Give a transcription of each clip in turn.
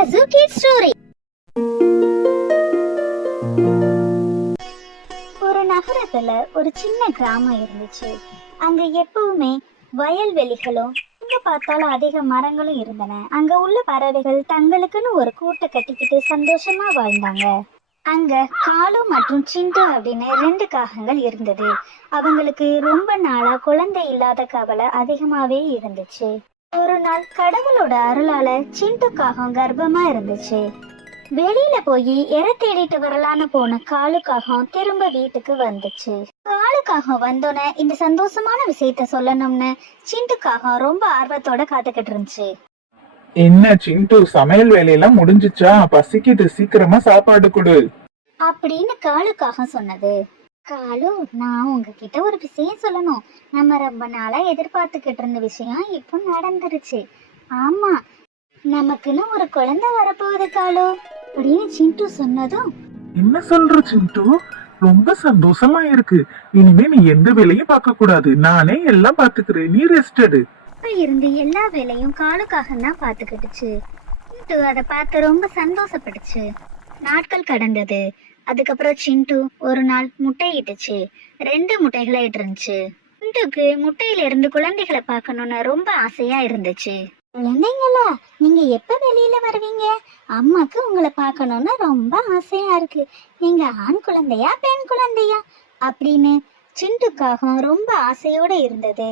Raju kit story. ஒரு நகரத்துல ஒரு சின்ன கிராமம் இருந்துச்சு. அங்க எப்பவுமே வயல்வெளிகளும் எங்க பார்த்தாலும் அதிக மரங்களும் இருந்தன. அங்க உள்ள பறவைகள் தங்களுக்குன்னு ஒரு கூட்டை கட்டிக்கிட்டு சந்தோஷமா வாழ்ந்தாங்க. அங்க காலு மற்றும் சிண்டு அப்படின்னு 2 காகங்கள் இருந்தது. அவங்களுக்கு ரொம்ப நாளா குழந்தை இல்லாத கவலை அதிகமாவே இருந்துச்சு. ஒரு நாள் கடவுளோட அருளால சிண்டு காகம் கர்ப்பமா இருந்துச்சு. வெளியில போய் இற தேடிட்டு வரலான்னு போன காலுக்காகம் திரும்ப வீட்டுக்கு வந்துச்சு. காலுக்காகம் வந்தோன்னே இந்த சந்தோஷமான விஷயத்த சொல்லணும்னு சிண்டுக்காகம் ரொம்ப ஆர்வத்தோட காத்துக்கிட்டு இருந்துச்சு. என்ன சிண்டு, சமையல் வேலையெல்லாம் முடிஞ்சிச்சா? பசிக்குது, சீக்கிரமா சாப்பாடு கொடு அப்படின்னு காலுக்காகம் சொன்னது. காலு, நான் உங்ககிட்ட ஒரு விஷயம் சொல்லணும். நம்ம ரொம்ப நாளா எதிர்பார்த்துக்கிட்டு இருந்த விஷயம் இப்போ நடந்துருச்சு. ஆமா, நமக்குன்னு ஒரு குழந்தை வரப்போகுது காலு அப்படின்னு சிண்டு சொன்னதும், என்ன சொல்ற சிண்டு? ரொம்ப சந்தோஷமா இருக்கு. இனிமே நீ எந்த வேலையும் பார்க்க கூடாது, நானே எல்லாம் பாத்துக்கிறேன், நீ ரெஸ்ட் எடு. இப்ப இருந்து எல்லா வேலையும் காலுக்காக தான் பாத்துக்கிட்டுச்சு. சிண்டு அதை பார்த்து ரொம்ப சந்தோஷப்பட்டுச்சு. நாட்கள் கடந்தது. அதுக்கப்புறம் சிண்டு ஒரு நாள் முட்டையிட்டுச்சு. 2 முட்டைகளை இட்டுருந்துச்சு. சிண்டுக்கு முட்டையில இருந்து குழந்தைகளை பார்க்கணும்னு ரொம்ப ஆசையா இருந்துச்சு. குழந்தைங்களா, நீங்க எப்ப வெளியில வருவீங்க? அம்மாக்கு உங்களை பார்க்கணும்னு ரொம்ப ஆசையா இருக்கு. நீங்க ஆண் குழந்தையா பெண் குழந்தையா அப்படின்னு சிண்டுக்காக ரொம்ப ஆசையோட இருந்தது.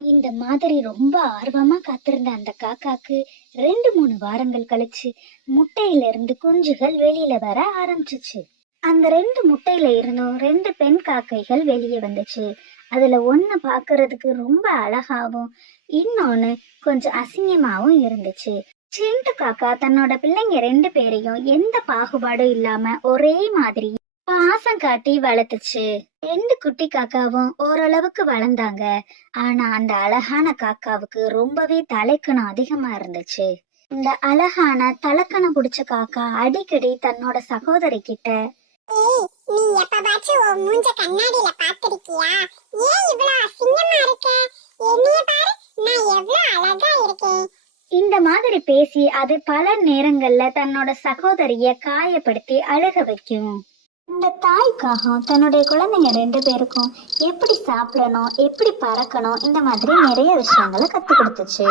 இந்த மாதிரி ரொம்ப ஆர்வமா காத்திருந்த அந்த காக்காக்கு 2-3 வாரங்கள் கழிச்சு முட்டையில இருந்து குஞ்சுகள் வெளியில வர ஆரம்பிச்சிச்சு. அந்த 2 முட்டையில இருந்தும் 2 பெண் காக்கைகள் வெளியே வந்துச்சு. அதுல ஒண்ணு பாக்குறதுக்கு ரொம்ப அழகாவும் இன்னொன்னு கொஞ்சம் அசிங்கமாவும் இருந்துச்சு. சிண்டு காக்கா தன்னோட பிள்ளைங்க 2 பேரையும் எந்த பாகுபாடும் இல்லாம ஒரே மாதிரி பாசம் காட்டி வளர்த்துச்சு. 2 குட்டி காக்காவும் ஓரளவுக்கு வளர்ந்தாங்க. ஆனா அந்த அழகான காக்காவுக்கு ரொம்பவே தலைக்கணம் அதிகமா இருந்துச்சு. இந்த அழகான தலக்கணம் பிடிச்ச காக்கா அடிக்கடி தன்னோட சகோதரி கிட்ட, ஏய், நீ எப்பவாச்சும் உன் மூஞ்ச கண்ணாடியில பாத்திருக்கியா? ஏன் இவ்ளோ அசிங்கமா இருக்க? என்னைய பாரு, நான் எவ்ளோ அழகா இருக்கேன். இந்த மாதிரி பேசி அது பல நேரங்கள்ல தன்னோட சகோதரிய காயப்படுத்தி அழுக வைக்கும். இந்த தாய்க்காகம் தன்னுடைய குழந்தைங்க 2 பேருக்கும் எப்படி சாப்பிடணும், எப்படி பறக்கணும், இந்த மாதிரி நிறைய விஷயங்களை கத்து கொடுத்துச்சு.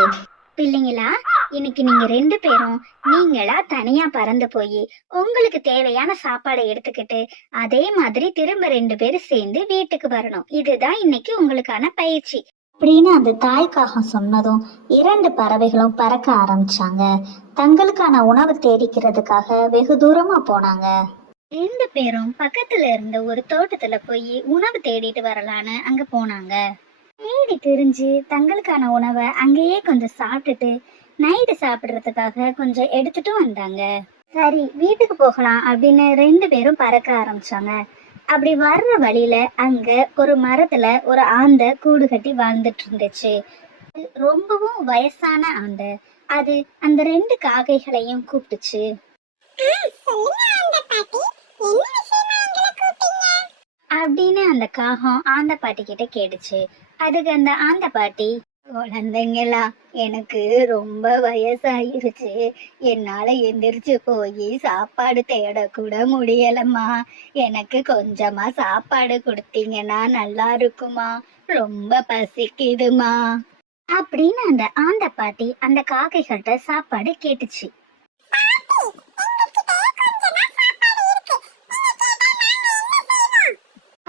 பிள்ளைங்களா, இன்னைக்கு நீங்க 2 பேரும் நீங்களா தனியா பறந்து போய் உங்களுக்கு தேவையான சாப்பாடை எடுத்துக்கிட்டு அதே மாதிரி திரும்ப 2 பேரும் சேர்ந்து வீட்டுக்கு வரணும். இதுதான் இன்னைக்கு உங்களுக்கான பயிற்சி அப்படின்னு அந்த தாய்க்காகம் சொன்னதும் 2 பறவைகளும் பறக்க ஆரம்பிச்சாங்க. தங்களுக்கான உணவு தேடிக்கிறதுக்காக வெகு தூரமா போனாங்க. 2 பேரும் பக்கத்துல இருந்த ஒரு தோட்டத்துல போய் உணவு தேடிட்டு வரலான்னு அங்க போனாங்க. தேடி தெரிஞ்சு தங்களுக்கான உணவை அங்கேயே கொஞ்சம் சாப்பிட்டுட்டு நைட்டு சாப்பிடுறதுக்காக கொஞ்சம் எடுத்துட்டும் வந்தாங்க. சரி, வீட்டுக்கு போகலாம் அப்படின்னு 2 பேரும் பறக்க ஆரம்பிச்சாங்க. அப்படி வர்ற வழியில அங்க ஒரு மரத்துல ஒரு ஆந்தை கூடு கட்டி வாழ்ந்துட்டு இருந்துச்சு. ரொம்பவும் வயசான ஆந்தை. அது அந்த 2 காக்கைகளையும் கூப்பிட்டுச்சு. சொல்லுங்க ஆண்ட பாட்டி, என்ன விஷயமா எங்களை கூப்பிட்டீங்க? அப்படின்னு அந்த காகம் ஆந்த பாட்டி கிட்ட கேட்டுச்சு. அதுக்கு அந்த ஆந்த பாட்டி, குழந்தைங்களா, எனக்கு ரொம்ப வயசாயிருச்சு, என்னால எந்திரிச்சு போய் சாப்பாடு தேட கூட முடியலம்மா. எனக்கு கொஞ்சமா சாப்பாடு கொடுத்தீங்கன்னா நல்லா இருக்குமா, ரொம்ப பசிக்குதுமா அப்படின்னு அந்த ஆந்த பாட்டி அந்த காக்கைகள்கிட்ட சாப்பாடு கேட்டுச்சு.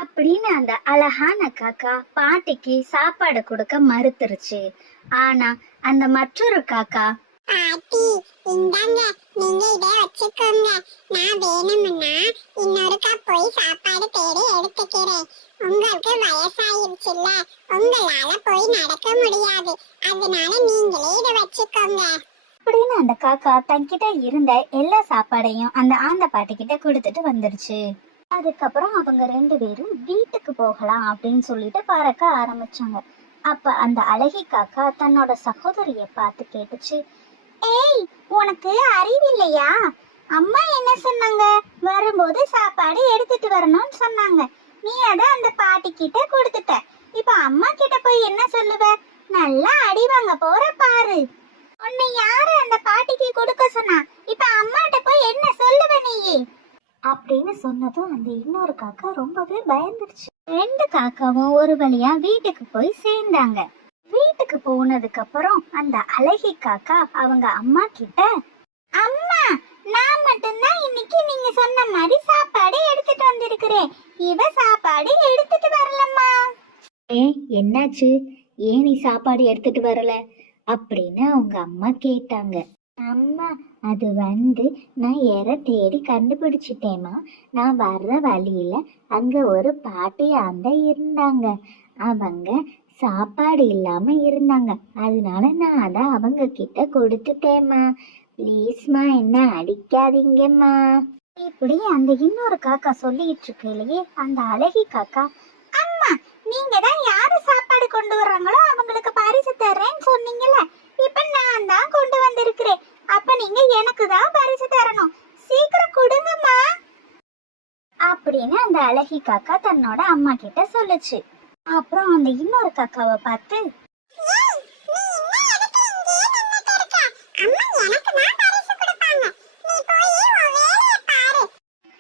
அப்படின்னு அந்த அழகான காக்கா பாட்டிக்கு சாப்பாடு கொடுக்க மறுத்துருச்சு. ஆனா அந்த மற்றொரு காக்கா, பாட்டி, இந்தாங்க, நீங்க இதை வச்சுக்கோங்க. நான் வேணும்னா இன்னொருக்கா போய் சாப்பாடு தேடி எடுத்துக்கிறேன். உங்களுக்கு வயசாயிருச்சுல்ல, உங்களால போய் நடக்க முடியாது, அதனால நீங்களே இதை வச்சுக்கோங்க அப்படின்னு அந்த காக்கா தன்கிட்ட இருந்த எல்லா சாப்பாடையும் அந்த ஆந்த பாட்டி கிட்ட கொடுத்துட்டு வந்துருச்சு. அதுக்கப்புறம் அவங்க 2 பேரும் வீட்டுக்கு போகலாம் அப்படின்னு சொல்லிட்டு பறக்க ஆரம்பிச்சாங்க. அப்ப அந்த அழகி காக்கா தன்னோட சகோதரிய பார்த்து கேட்டுச்சு, ஏய், உனக்கு அறிவில்லையா? அம்மா என்ன சொன்னாங்க? வரும்போது சாப்பாடு எடுத்துட்டு வரணும்னு சொன்னாங்க. நீ அதை அந்த பாட்டி கிட்ட கொடுத்துட்ட. இப்ப அம்மா கிட்ட போய் என்ன சொல்லுவ? நல்லா அடி வாங்க போற பாரு உன்னை யாரு அந்த பாட்டிக்கு கொடுக்க சொன்னா? இப்ப அம்மாட்ட போய் என்ன சொல்லுவ நீ? அப்படின்னு சொன்னதும் அந்த இன்னொரு காக்கா ரொம்பவே பயந்துருச்சு. ரெண்டு காக்காவும் ஒரு வழியா வீட்டுக்கு போய் சேர்ந்தாங்க. வீட்டுக்கு போனதுக்கு அப்புறம் அந்த அழகி காக்கா அவங்க அம்மா கிட்ட, அம்மா, நான் மட்டும்தான் இன்னைக்கு நீங்க சொன்ன மாதிரி சாப்பாடு எடுத்துட்டு வந்திருக்கிறேன். இவ சாப்பாடு எடுத்துட்டு வரலம்மா. என்னாச்சு? ஏன் நீ சாப்பாடு எடுத்துட்டு வரல அப்படின்னு அவங்க அம்மா கேட்டாங்க. அம்மா, அது நான் எற தேடி கண்டுபிடிச்சிட்டேம்மா. நான் வர்ற வழியில அங்க ஒரு பாட்டி அந்த இருந்தாங்க. அவங்க சாப்பாடு இல்லாம இருந்தாங்க. அதனால நான் அதை அவங்க கிட்ட கொடுத்துட்டேம்மா. ப்ளீஸ்மா, என்ன அடிக்காதீங்கம்மா. இப்படி அந்த இன்னொரு காக்கா சொல்லிட்டு இருக்கையிலேயே அந்த அழகி காக்கா, அம்மா, நீங்க தான் யாரு சாப்பாடு கொண்டு வர்றாங்களோ அவங்களுக்கு பரிசு தர்றேன்னு சொன்னீங்கல்ல, இப்ப நான் தான் கொண்டு வந்திருக்கிறேன். அப்ப நீங்க எனக்கு தான் பரிசு தரணும். சீக்கிரம் கொடுங்கம்மா அப்படின்னு அந்த அழகி காக்கா தன்னோட அம்மா கிட்ட சொல்லுச்சு. அப்புறம் அந்த இன்னொரு காக்காவை பார்த்து,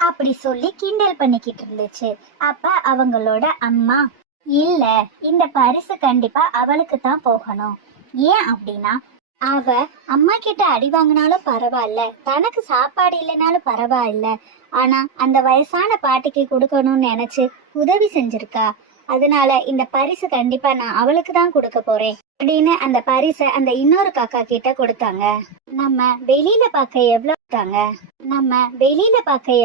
அப்படி சொல்லி கிண்டல் பண்ணிக்கிட்டு இருந்துச்சு. அப்ப அவங்களோட அம்மா, இல்ல, இந்த பரிசு கண்டிப்பா அவளுக்கு தான் போகணும். ஏன் அப்படின்னா, அவ அம்மா கிட்ட அடி வாங்கினாலும் பரவாயில்ல, தனக்கு சாப்பாடு இல்லைனாலும் பரவாயில்ல, ஆனா அந்த வயசான பாட்டிக்கு கொடுக்கணும்னு நினைச்சு உதவி செஞ்சிருக்கா. அதனால இந்த பரிசு கண்டிப்பா நான் அவளுக்கு தான் கொடுக்க போறேன் அப்படின்னு அந்த பரிசை அந்த இன்னொரு காக்கா கிட்ட கொடுத்தாங்க. நம்ம வெளியில பார்க்க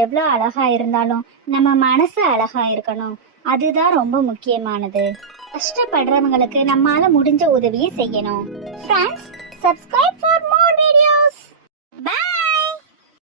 எவ்வளவு அழகா இருந்தாலும் நம்ம மனசு அழகா இருக்கணும். அதுதான் ரொம்ப முக்கியமானது. கஷ்டப்படுறவங்களுக்கு நம்மால முடிஞ்ச உதவியை செய்யணும். Friends, subscribe